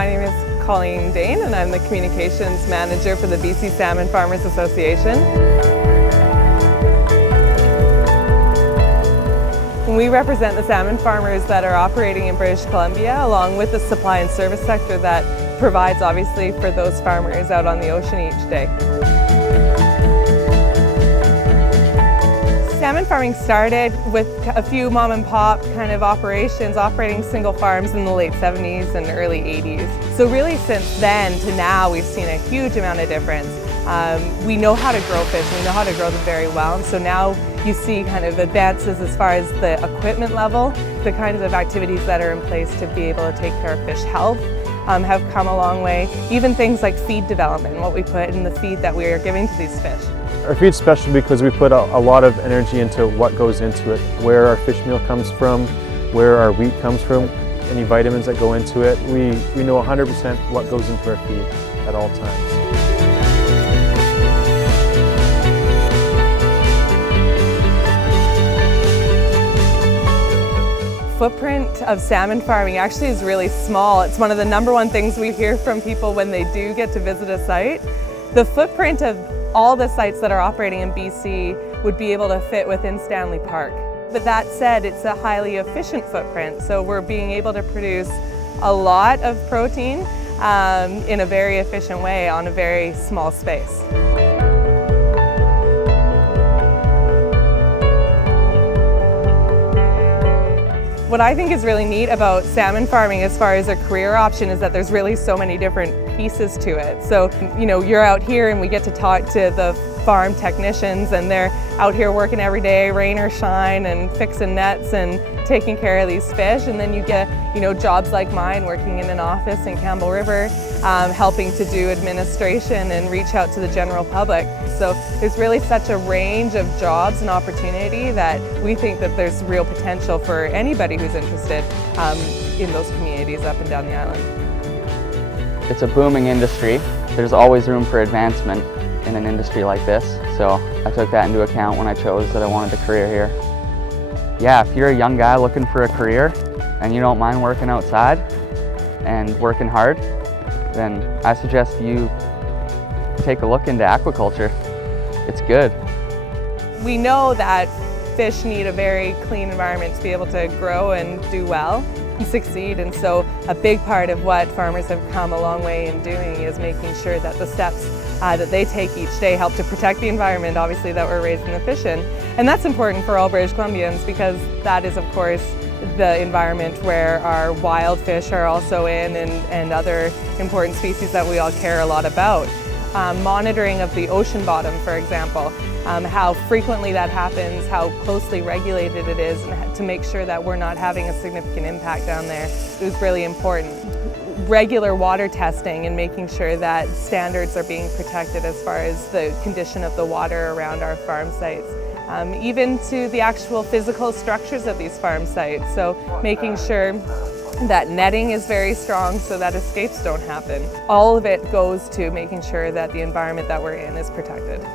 My name is Colleen and I'm the Communications Manager for the BC Salmon Farmers Association. We represent the salmon farmers that are operating in British Columbia, along with the supply and service sector that provides obviously for those farmers out on the ocean each day. Salmon farming started with a few mom and pop kind of operations, operating single farms in the late 70s and early 80s. So really since then to now we've seen a huge amount of difference. We know how to grow fish, we know how to grow them very well, and so now you see kind of advances as far as the equipment level, the kinds of activities that are in place to be able to take care of fish health have come a long way. Even things like feed development, what we put in the feed that we are giving to these fish. Our feed's special because we put a lot of energy into what goes into it, where our fish meal comes from, where our wheat comes from, any vitamins that go into it. We know 100% what goes into our feed at all times. Footprint of salmon farming actually is really small. It's one of the #1 things we hear from people when they do get to visit a site. The footprint of all the sites that are operating in BC would be able to fit within Stanley Park. But that said, it's a highly efficient footprint, so we're being able to produce a lot of protein in a very efficient way on a very small space. What I think is really neat about salmon farming as far as a career option is that there's really so many different pieces to it. So, you know, you're out here and we get to talk to the farm technicians and they're out here working every day, rain or shine, and fixing nets and taking care of these fish. And then you get, you know, jobs like mine working in an office in Campbell River, helping to do administration and reach out to the general public. So there's really such a range of jobs and opportunity that we think that there's real potential for anybody who's interested in those communities up and down the island. It's a booming industry. There's always room for advancement in an industry like this, so I took that into account when I chose that I wanted a career here. Yeah, if you're a young guy looking for a career and you don't mind working outside and working hard, then I suggest you take a look into aquaculture. It's good. We know that fish need a very clean environment to be able to grow and do well and succeed, and so a big part of what farmers have come a long way in doing is making sure that the steps that they take each day help to protect the environment, obviously, that we're raising the fish in. And that's important for all British Columbians because that is, of course, the environment where our wild fish are also in and other important species that we all care a lot about. Monitoring of the ocean bottom, for example, how frequently that happens, how closely regulated it is, and to make sure that we're not having a significant impact down there is really important. Regular water testing and making sure that standards are being protected as far as the condition of the water around our farm sites. Even to the actual physical structures of these farm sites. So making sure that netting is very strong so that escapes don't happen. All of it goes to making sure that the environment that we're in is protected.